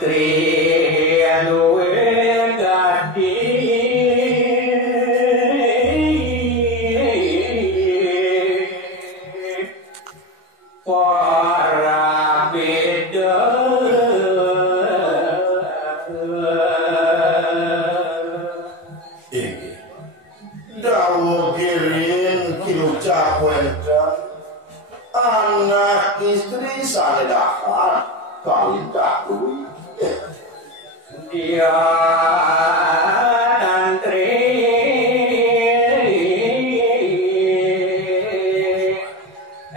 istri luwe gadi para beda ini dawo giring kilucap wencan anak istri sadedahar kawin dahului dia antri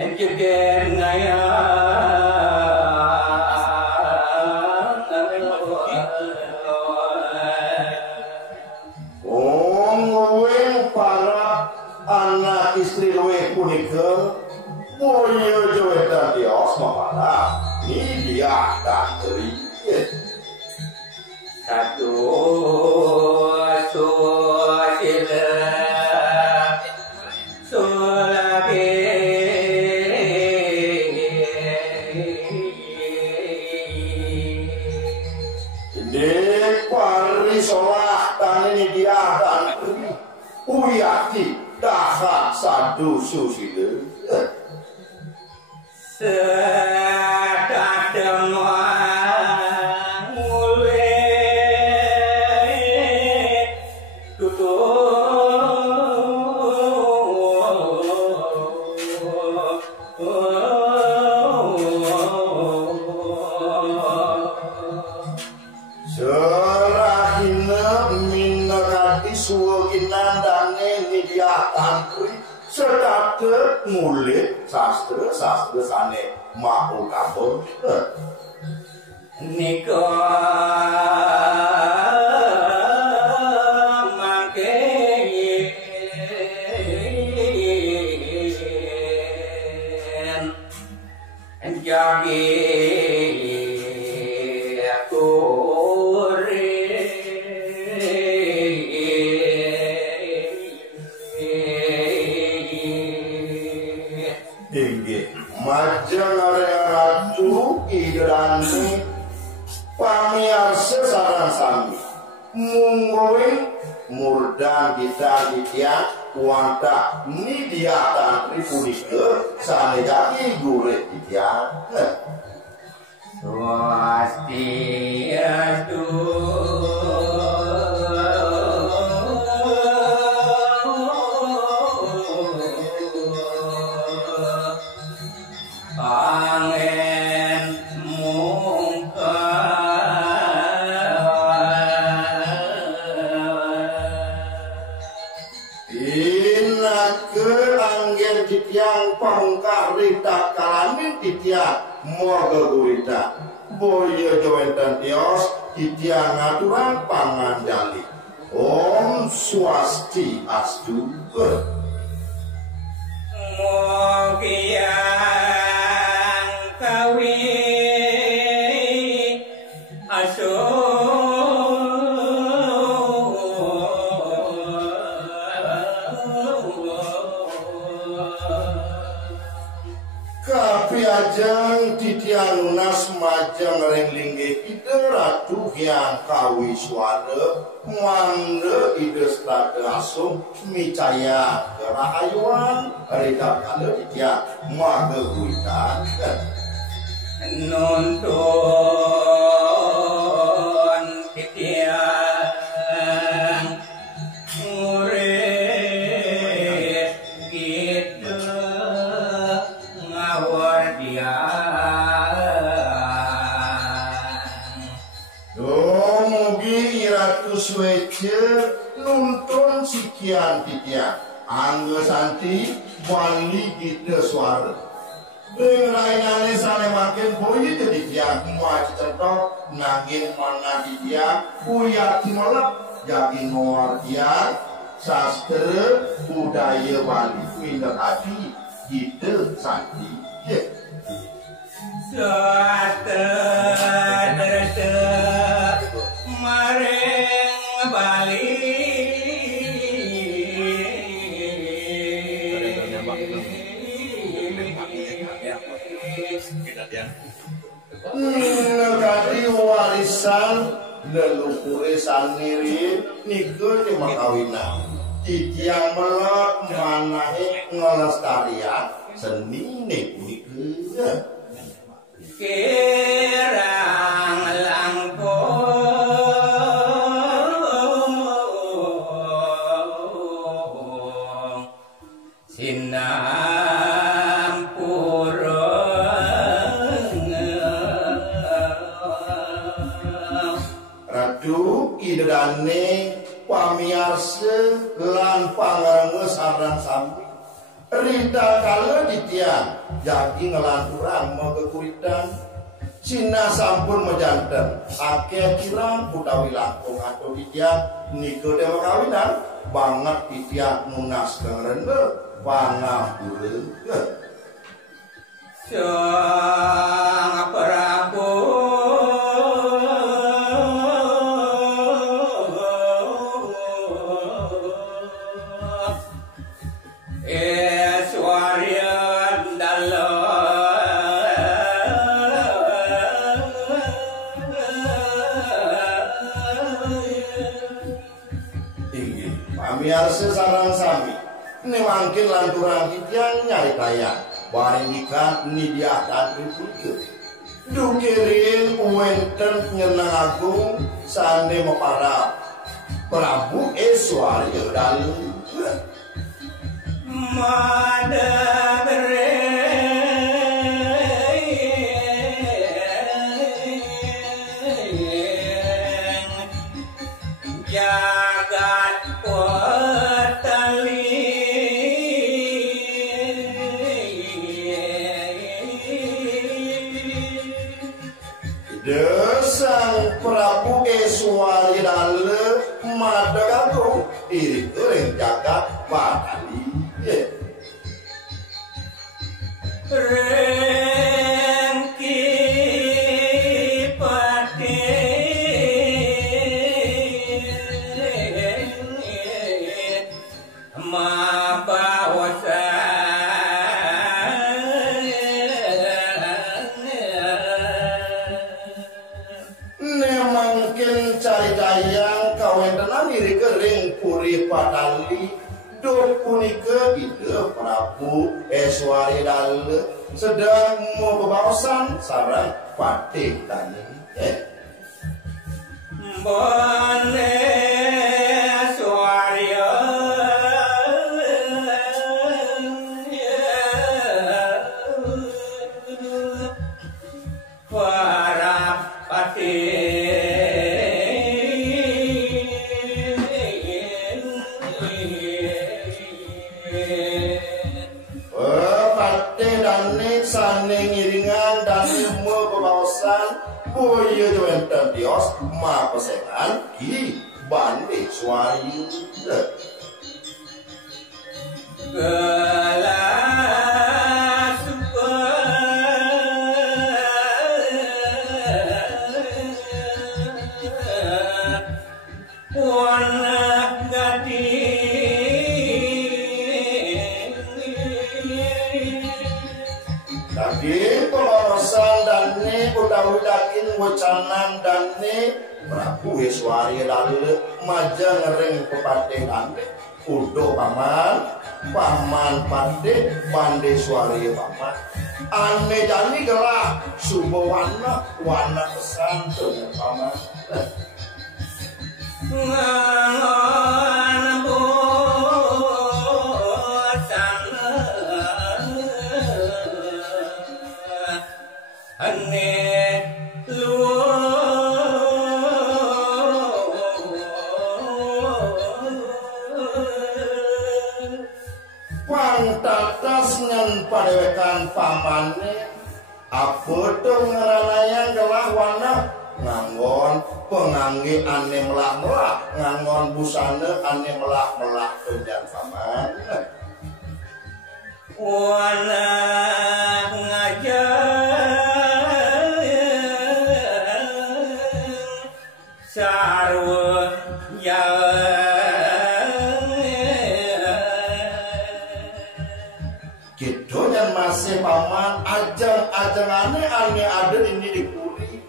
enjugen ngaya para anak istri luwe punika boyo jowetan dios mamana ini dia tantri satu susila sulake ini parisolah tani dia tantri uyati dahak sadu susila sedadeng mulai serahina minakati suwaginandane media tantri sedate ngulik sastra sane mau kabur nika mangke jagi majang area ratu idrani pamiarsa sarang sami munggoing murdan kita ditia wanta ni dia tantri punika sane jaki gure ditia swastiastu angin mungka inake angin titiang pangkar rita kalamin titiang moga gurita boyo jowentan tios titiang aturan pangandali om swasti astu mogiang kawi aso kapiajang titiang lunas majang renglingge kita ratu yang kawi suara mangga ide stade asung micaya kerahayuan rita kala titiang maga guitan nonton titiang murid kita ngawar dia mugi ratu swece nuntun sikian titiang angga santi wali kita suara Bengrainane sane makin boyi jadi tiang muaci certok nangin mana di tiang uyat malap jadi noar tiang sastra budaya Bali pindah hati gitu santi sastra mareng Bali Nekati warisan leluhure saniri niku makawinan titiang melot manahe ngelestarian senine niku kirang langkung Radu idane pamiarsa lan pangarenga sareng sami rida kala ditiang jagi ngelanturan megekuritan Cina sampun mejanten akeh kirang utawi langkung atau ditiang niku dewa kawinan banget ditiang munas dengerende pangampure Sang Prabu Eswarya Dalla inggih pamiarsa sareng sami nemangkin lanturan titiang nyari tayang bareng nikah nidiakan ribut dukirin wenten nyenang agung sane meparap Prabu Eswarya Dalu Madagre jagat petali Desang Prabu Eswarya Dalu madagagung iri kering jagat patali Rengki pati mabawasa nemangkin cari dayang kawentenan iri kering puri patali Dur punika ide Prabu Eswarya Dalu sedang mau bebaosan sareng patih tani Bone Eswarya para patih sane ngiringan dan ilmu bebaosan boyo jwenten dios ma pesengan ki bande Eswarya utawi-utawi wacanan dane Prabu Eswarya Dalu majang ring pepatih ande udo paman pade bande Eswarya paman ane jani gelah subawana wana pesantren paman Pangtatas ngen padewekan pamane apodo ngaranayang gelah wana nganggon pengangge ane melah-melah nganggon busana ane melah-melah penjan paman wana ngajar sarwa ya gitu yang masih paman ajang-ajangane ane ada ini di Puri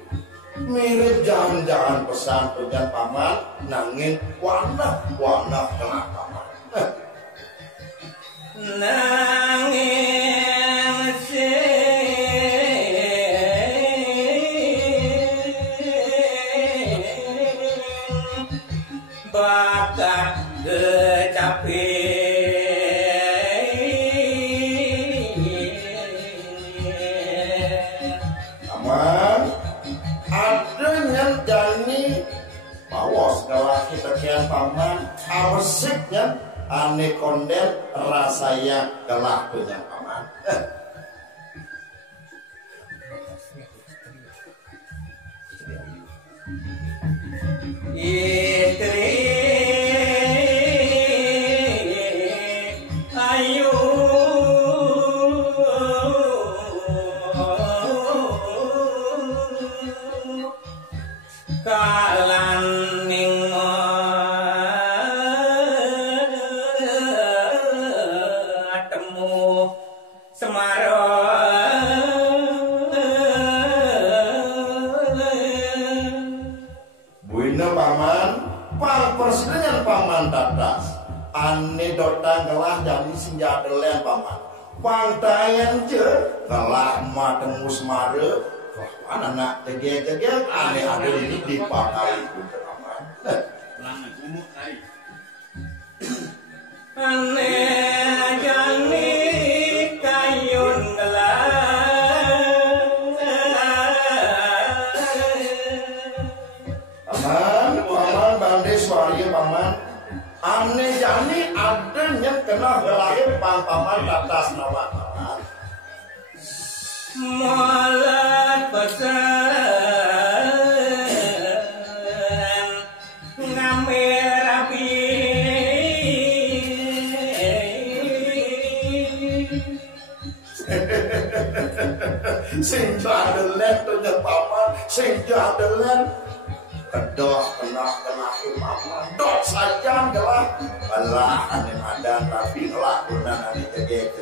mirip jangan-jangan pesan dengan paman nangin warna tengah paman nangin sing bakat kecapi sekian paman awesiknya ane konden rasanya kelak dengan paman istri ayu kalan paman dadas ane dotang gelah jadi sinjadelen paman pangtayan je gelah matengus mare kawan anak tegek-tegek ane ada ini dipakai untuk paman ane jani kayun gelah paman bandes waria paman ane jani ada yang kena gelahir paman atas nama paman malat pesan ngambil rapi sing jadelen dengan paman sing jadelen kedah kena paman dot saja gelah Allah ane madan tapi gelah guna ane tegek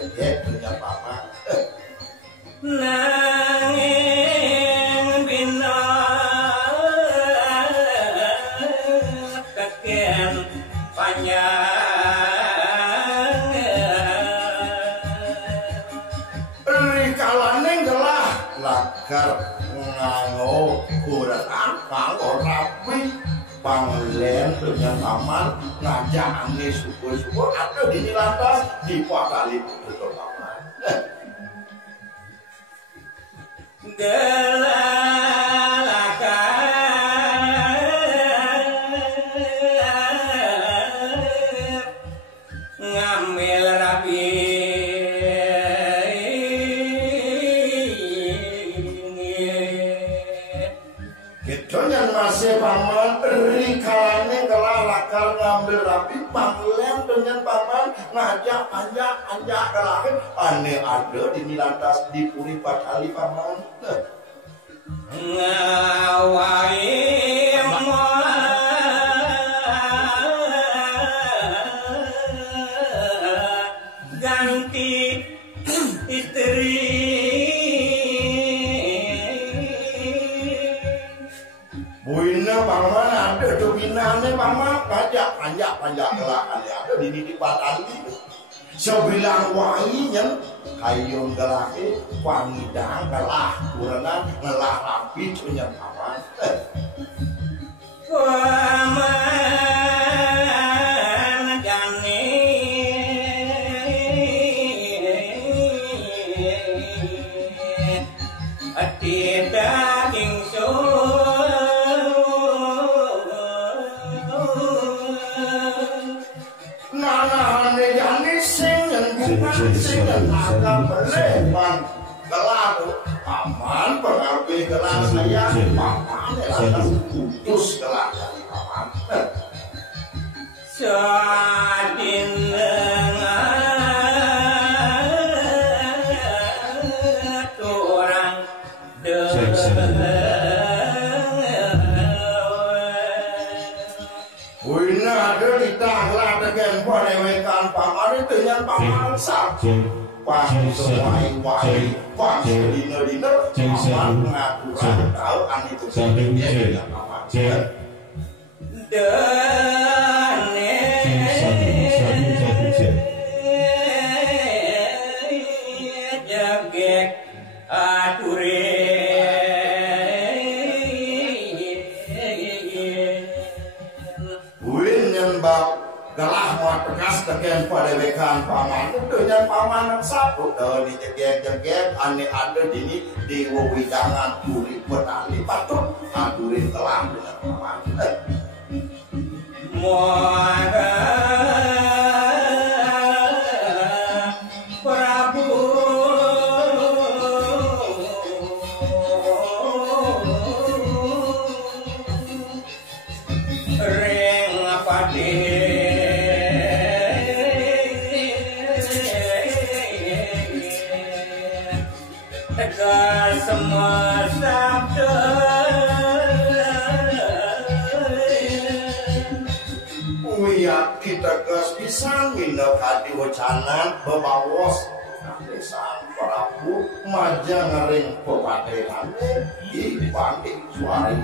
dengan paman nanging bina keken panjang rikalane gelah lakar nganggo Quran nganggo rapi panglen dengan paman ngajak ane syukur-syukur ada di lantas dipakali betul paman gelalakan ngambil rapi Kedonya masih paman rikalane kelalakan ngambil rapi panglen dengan paman ngajak anjak gelahin ane ada di lantas di Puri Patali paman ngawai ganti istri buina paman ada dominane paman panjak gelahan ada di Patali sebilang wainya hayung gelahe pangidang gelah kurangan ngelah rapi punya paman paman jani ati daging nanane jani sing agak berlepan gelah paman pengapi gelah saya paman lantas putus gelah dari paman sadin lengan orang buina ada ditahlah dengan panewekan paman itu yang paman sakit Pang wai pang dina paman ngaturan tau an itu dia paman jagek ature win nyembah galah muat tegas tekan pada bekan paman itu yang paman satu di jegek ane ada di wewidangan kulit petani patut adurin telah dengan paman muara Prabu ring pati tegas semua sabda Uya kita kespisan minap hati wacanan bebawas sang Prabu majang ngering pepatehan di banding suari